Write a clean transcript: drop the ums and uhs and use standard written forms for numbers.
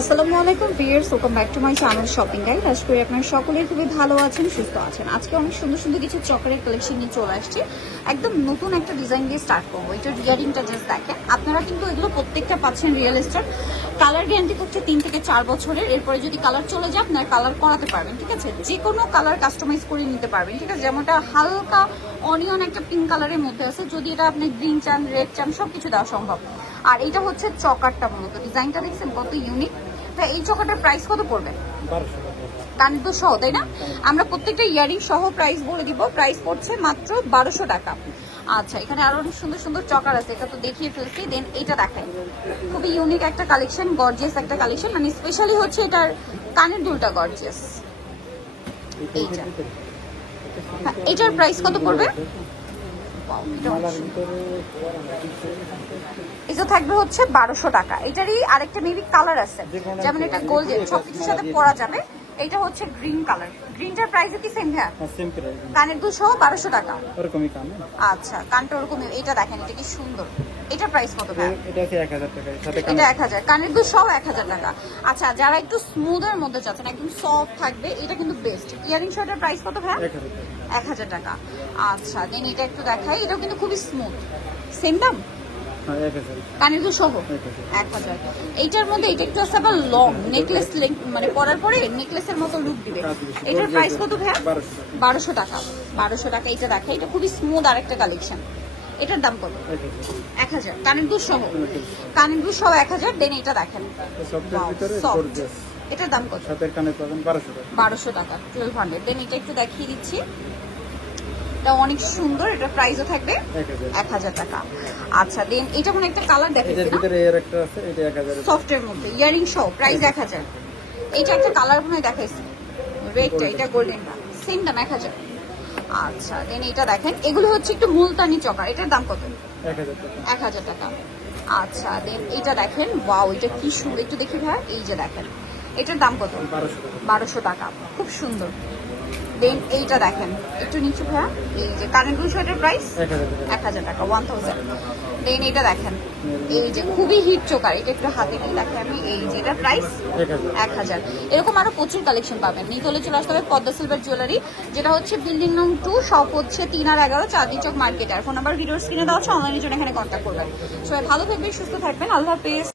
আসসালামু আলাইকুম viewers, welcome back to my channel shopping guide. আশা করি আপনারা সকলেই খুবই ভালো আছেন, সুস্থ আছেন। আজকে অনেক সুন্দর সুন্দর কিছু চকারের কালেকশন নিয়ে চলে আসছে। একদম নতুন একটা ডিজাইন দিয়ে স্টার্ট করবো। এটার ইয়ারিংটা জাস্ট দেখেন। আপনারা কিন্তু এগুলো প্রত্যেকটা পাচ্ছেন রিয়েল স্টোন। কালার গ্যারান্টি করছে 3 থেকে 4 বছরের। এরপরে যদি কালার চলে যায় আপনারা কালার করাতে পারবেন, ঠিক আছে? যে কোনো কালার কাস্টমাইজ করে নিতে পারবেন, ঠিক আছে? যেমনটা হালকা অনিয়ন একটা পিঙ্ক কালারের মধ্যে আছে, যদি এটা আপনি গ্রিন চান, রেড চান, সবকিছু দেওয়া সম্ভব। আর এটা হচ্ছে চকারটা, মূলত ডিজাইনটা দেখছেন কত ইউনিক। এই চকাটার প্রাইস কত পড়বে? কানের দুল সহ, তাই না? আমরা প্রত্যেকটা ইয়ারিং সহ প্রাইস বলে দিব। প্রাইস পড়ছে মাত্র 1200 টাকা। আচ্ছা, এখানে আরো অনেক সুন্দর সুন্দর চকার আছে, এটা তো দেখিয়ে ফেলছি। দেন এটা দেখেন, খুবই ইউনিক একটা কালেকশন, গর্জিয়াস একটা কালেকশন। মানে স্পেশালি হচ্ছে এটার কানের দুলটা গর্জিয়াস। এইটা, এটার প্রাইস কত পড়বে? এটা থাকবে হচ্ছে 1200 টাকা। এটারই আরেকটা মেবি কালার আছে, যেমন এটা গোল্ডেন, সবকিছুর সাথে পরা যাবে। এটা হচ্ছে গ্রিন কালার। গ্রিনটার প্রাইস কি সেম? হ্যাঁ, সেম প্রাইস। কানের দুল সহ 1200 টাকা। ওরকমই কান। আচ্ছা, কানটা ওরকমই। এটা দেখেন, এটা কি সুন্দর। এটার প্রাইস কত? এটা কি 1000 টাকা সাথে কান? এটা 1000, কানের দুল সহ 1000 টাকা। আচ্ছা, যারা একটু স্মুথের মধ্যে চাচ্ছেন, একদম সফট থাকবে, এটা কিন্তু বেস্ট। ইয়ারিং শর্টের প্রাইস কত? হ্যাঁ, 1000 টাকা। আচ্ছা, দেন এটা একটু দেখাই। এটাও কিন্তু খুবই স্মুথ। সেম দাম? কানের দুল সহ 1000। এইটার মধ্যে এটা একটু আছে আবার লং নেকলেস, মানে পরার পরে নেকলেসের মতো লুক দিবে। এটার প্রাইস কত ভাইয়া? 1200 টাকা। 1200 টাকা। এটা দেখে, এটা খুবই স্মুথ আরেকটা কালেকশন। এটার দাম কত? 1000। কানের দুল সহ, কানের দুল সহ 1000। দেন এটা দেখেন, এটার দাম কত? 1200 টাকা, 1200। দেন এটা একটু দেখিয়ে দিচ্ছি, এটা অনেক সুন্দর। এটা প্রাইসও থাকবে 1000 টাকা। আচ্ছা, দেন এটা কোন একটা কালার দেখাচ্ছি না, ভিতরে এর একটা আছে, এটা 1000 সফটের মধ্যে, ইয়ারিং সহ, প্রাইস 1000। এইটা একটা কালার মনে দেখাইছি, রেডটা, এটা গোল্ডেনটা, সেম দাম 1000। আচ্ছা, দেন এটা দেখেন, এগুলো হচ্ছে একটু মুলতানি চকার। এটার দাম কত? 1000 টাকা। আচ্ছা, দেন এটা দেখেন, ওয়াও, এটা কি সুন্দর। একটু দেখি ভাই, এই যে দেখেন, এটার দাম কত? 1200 টাকা। খুব সুন্দর। দেন এইটা দেখেন, একটু নিচু ভাইয়া, এই যে কানের দুল শর্টের প্রাইস 1000 টাকা, 1000। দেন এটা দেখেন, এই যে খুবই হিট চোকার, এটা একটু হাতে নিয়ে দেখে আমি, এই যে এটার প্রাইস 1000। এরকম আরো প্রচুর কালেকশন পাবেন। নিতলে চলে আসতে হবে পদ্মা সিলভার জুয়েলারি, যেটা হচ্ছে বিল্ডিং নং 2, শপ হচ্ছে 3 আর 11, চাঁদনি চক মার্কেট। আর ফোন নাম্বার ভিডিওর স্ক্রিনে দেওয়া আছে, অনলাইনের জন্য এখানে কন্ট্যাক্ট করবেন। সবাই ভালো থাকবেন, সুস্থ থাকবেন, আল্লাহ হাফেজ।